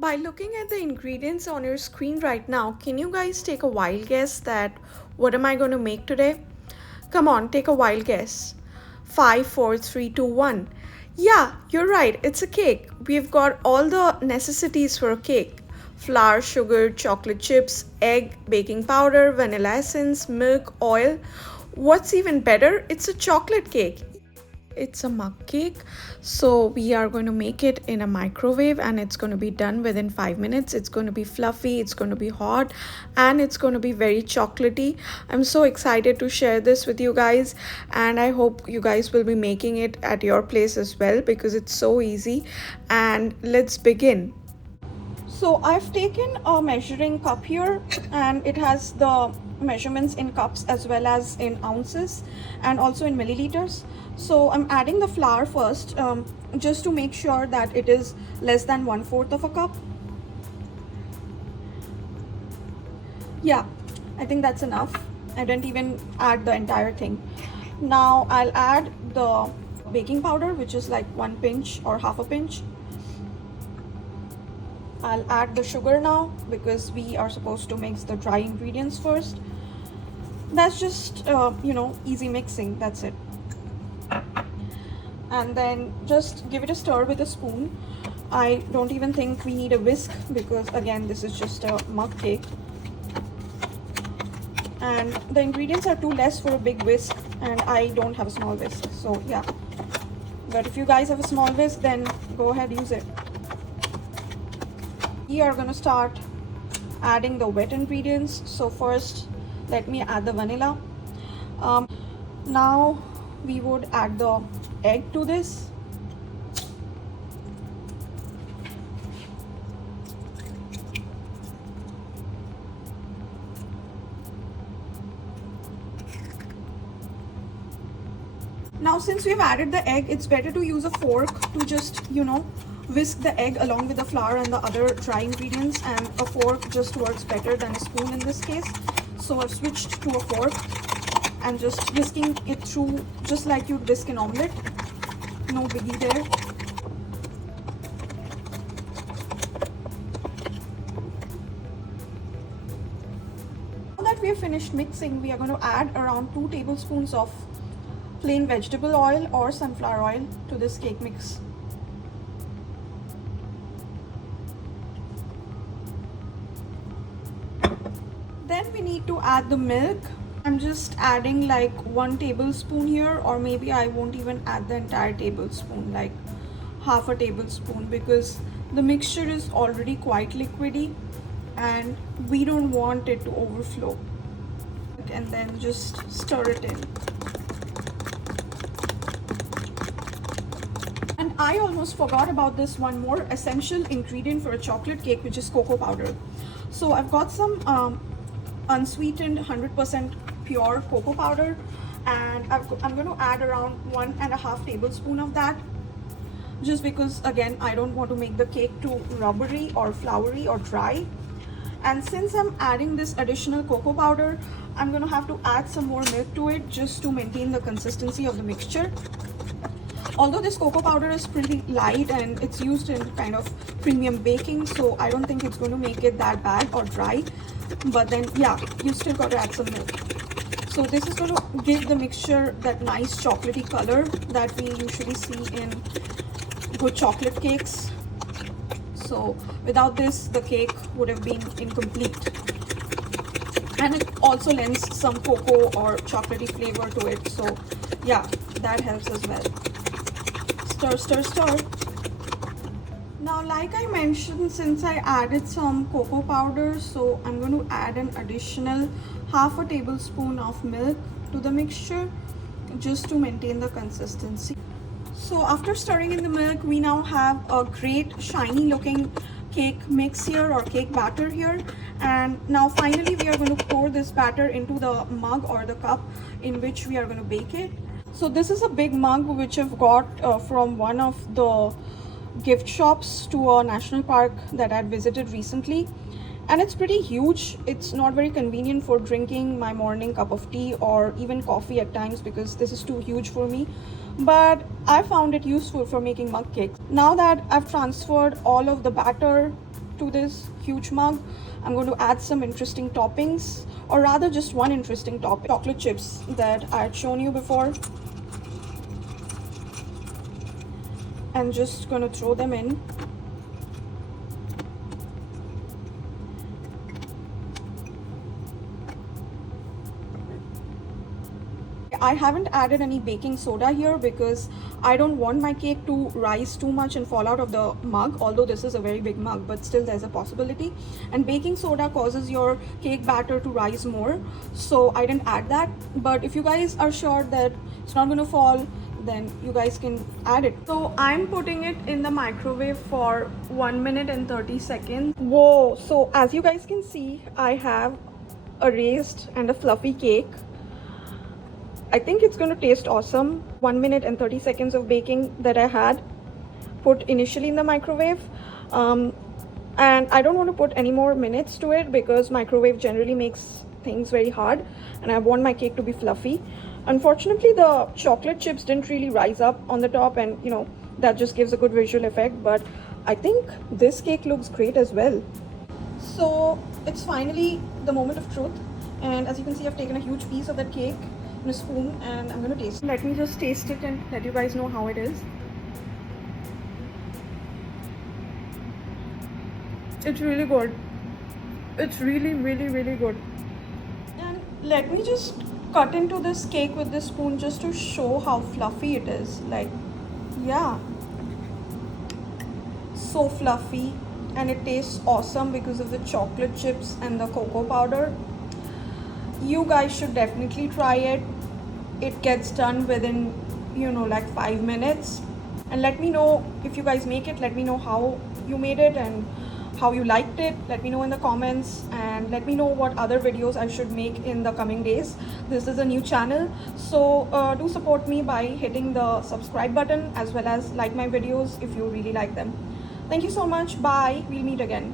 By looking at the ingredients on your screen right now, can you guys take a wild guess that what am I going to make today? Come on, take a wild guess. 5, 4, 3, 2, 1. Yeah, you're right, it's a cake. We've got all the necessities for a cake: flour, sugar, chocolate chips, egg, baking powder, vanilla essence, milk, oil. What's even better? It's a chocolate cake. It's a mug cake, so we are going to make it in a microwave and it's going to be done within 5 minutes. It's going to be fluffy, it's going to be hot, and it's going to be very chocolatey. I'm so excited to share this with you guys, and I hope you guys will be making it at your place as well because it's so easy. And let's begin. So I've taken a measuring cup here, and it has the measurements in cups as well as in ounces and also in milliliters. So I'm adding the flour first, just to make sure that it is less than 1/4 of a cup. Yeah, I think that's enough. I didn't even add the entire thing. Now I'll add the baking powder, which is like 1 pinch or half a pinch. I'll add the sugar now because we are supposed to mix the dry ingredients first. That's just easy mixing, that's it. And then just give it a stir with a spoon. I don't even think we need a whisk because again this is just a mug cake, and the ingredients are too less for a big whisk, and I don't have a small whisk, so yeah. But if you guys have a small whisk, then go ahead, use it. We are going to start adding the wet ingredients. So first let me add the vanilla. Now we would add the egg to this. Now since we've added the egg, it's better to use a fork to just whisk the egg along with the flour and the other dry ingredients, and a fork just works better than a spoon in this case. So I've switched to a fork and just whisking it through just like you'd whisk an omelette. No biggie there. Now that we have finished mixing, we are going to add around 2 tablespoons of plain vegetable oil or sunflower oil to this cake mix. Then we need to add the milk. I'm just adding like 1 tablespoon here, or maybe I won't even add the entire tablespoon, like half a tablespoon, because the mixture is already quite liquidy and we don't want it to overflow. And then just stir it in. And I almost forgot about this one more essential ingredient for a chocolate cake, which is cocoa powder. So I've got some unsweetened 100% pure cocoa powder, and I'm going to add around 1.5 tablespoon of that, just because again I don't want to make the cake too rubbery or floury or dry. And since I'm adding this additional cocoa powder, I'm going to have to add some more milk to it just to maintain the consistency of the mixture. Although this cocoa powder is pretty light and it's used in kind of premium baking, so I don't think it's going to make it that bad or dry. But then yeah, you still got to add some milk. So this is going to give the mixture that nice chocolatey color that we usually see in good chocolate cakes. So without this, the cake would have been incomplete. And it also lends some cocoa or chocolatey flavor to it. So yeah, that helps as well. Stir, stir, stir. Now, like I mentioned, since I added some cocoa powder, so I'm going to add an additional half a tablespoon of milk to the mixture just to maintain the consistency. So after stirring in the milk, we now have a great shiny looking cake mix here, or cake batter here. And now finally we are going to pour this batter into the mug or the cup in which we are going to bake it. So this is a big mug which I've got from one of the gift shops to a national park that I'd visited recently, and it's pretty huge. It's not very convenient for drinking my morning cup of tea or even coffee at times because this is too huge for me, but I found it useful for making mug cakes. Now that I've transferred all of the batter to this huge mug, I'm going to add some interesting toppings, or rather just one interesting topping, chocolate chips that I had shown you before. I'm just going to throw them in. I haven't added any baking soda here because I don't want my cake to rise too much and fall out of the mug, although this is a very big mug, but still there's a possibility. And baking soda causes your cake batter to rise more, so I didn't add that. But if you guys are sure that it's not going to fall, then you guys can add it. So I'm putting it in the microwave for 1 minute and 30 seconds. Whoa, so as you guys can see, I have a raised and a fluffy cake. I think it's going to taste awesome. 1 minute and 30 seconds of baking that I had put initially in the microwave. And I don't want to put any more minutes to it because microwave generally makes things very hard, and I want my cake to be fluffy. Unfortunately, the chocolate chips didn't really rise up on the top, and you know, that just gives a good visual effect, but I think this cake looks great as well. So it's finally the moment of truth, and as you can see, I've taken a huge piece of that cake in a spoon and I'm gonna taste it. Let me just taste it and let you guys know how it is. It's really good. It's really good. And let me just cut into this cake with this spoon just to show how fluffy it is. Like, yeah, so fluffy, and it tastes awesome because of the chocolate chips and the cocoa powder. You guys should definitely try it. It gets done within, you know, like 5 minutes. And let me know if you guys make it. Let me know how you made it and how you liked it. Let me know in the comments, and let me know what other videos I should make in the coming days. This is a new channel, so do support me by hitting the subscribe button as well as like my videos if you really like them. Thank you so much. Bye. We'll meet again.